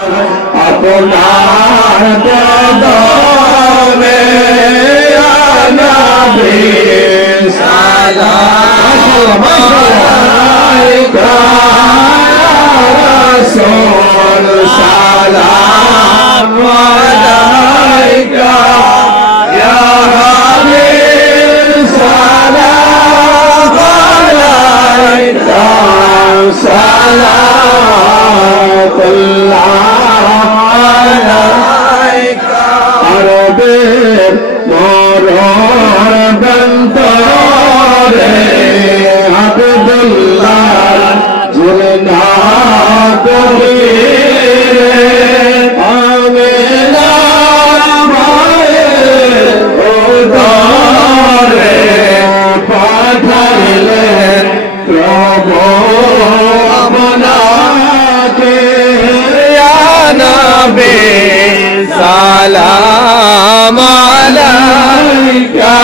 আপনার কদমে নবী সালাম আলাইকা রাসূল সালাম আলাইকা ইয়া হাবিব সালাম আলাইকা সালাতুল্লাহ আলাইকা আরবের মরর বন্তরে আব্দুল্লাহ জুলনা কবিরে আমিনা মায়ের উদরে পাঠাইলেন প্রভু আপনাকে ইয়া নবী সালাম আলাইকা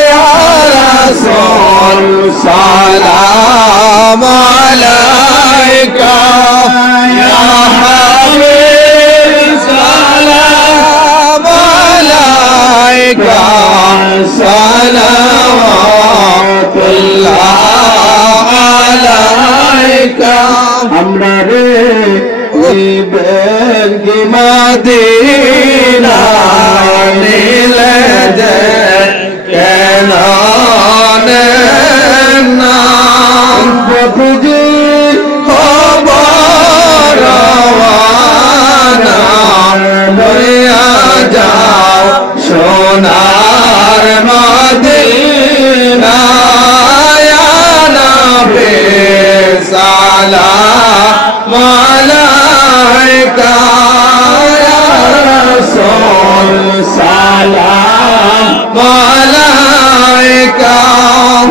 ইয়া রাসূল সালাম আলাইকা ইয়া হাবিব সালাম আলাইকা সালাওয়াতুল্লাহ আলাইকা আমরা রে বেঙ্গি মদিনা নীলে যে কেন নাম প্রভুজি খবরওয়ানা লইয়া যাও সোনার মদিনা ইয়া নবী সালাম আলাইকা ইয়া রাসূল সালাম আলাইকা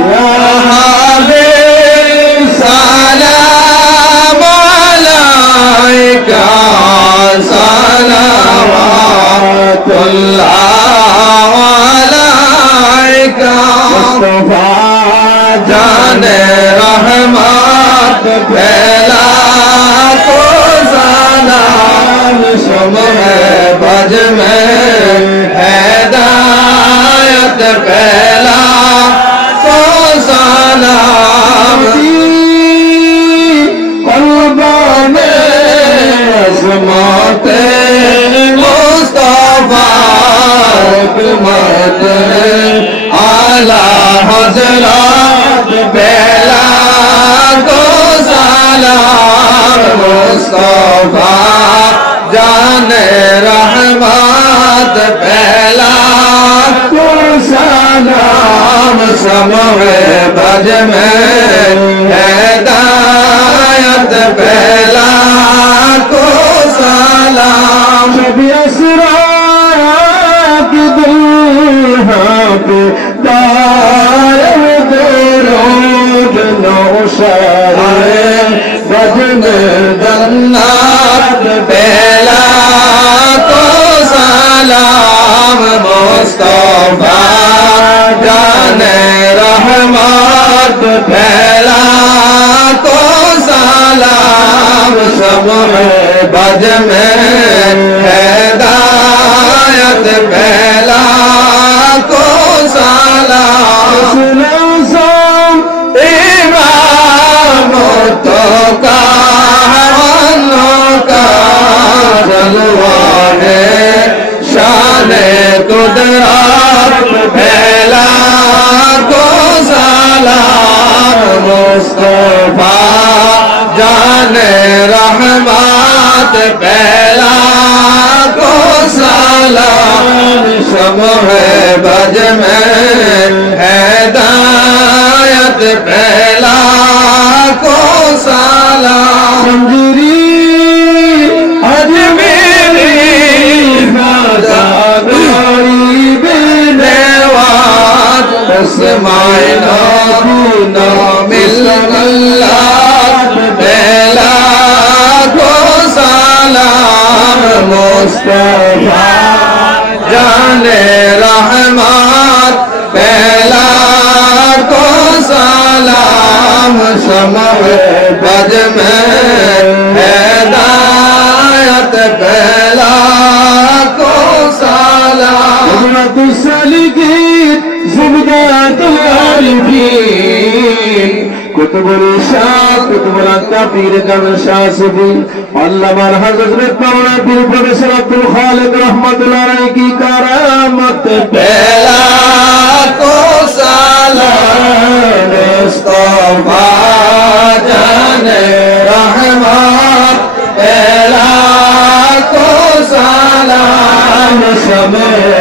ইয়া হাবিব সালাম আলাইকা সালাওয়াতুল্লাহ আলাইকা মুস্তাফা জানে রহমত ফেলা को सलाम सुबह बज में हिदायत फैला को सलाम कुर्बाने अज़मत मुस्तफा हुकमत आला हज़रत फैला को सलाम मुस्तफा जाने रहमत फैला को सलाम समवे बज में हिदायत फैला को सलाम नबी असरार की दुल्हा पे दार दरोद नौशारे बजन जन्नत फैला को सलाम मुस्तफा जाने रहमत फैला को सलाम सब बज में हिदायत फैला को सलाम तो का जलवाने शाने कुदरत फैला को सलाम मुस्तफा जाने रहमत फैला को सलाम शमह बज में हिदायत फैला को सलाम समझरी अजमेरी नादारी बेनवाज तस्माइना ना मिल अल्लाह फैला को सलाम मुस्तफा जाने रहमत फैला को सलाम शमह बज में हिदायत पहला को सलाम सालिकीन ज़ुबदातुल आरिफीन कुतुबुल इरशाद कुतुबुल पीर कर्म शाह सुफी अल्लामा हज़रत मौलाना पीर प्रोफेसर अब्दुल खालिक रहमतुल्लाह अलैहि की करामत पहला को सलाम मुस्तफा जाने रहमत पहला को सलाम समय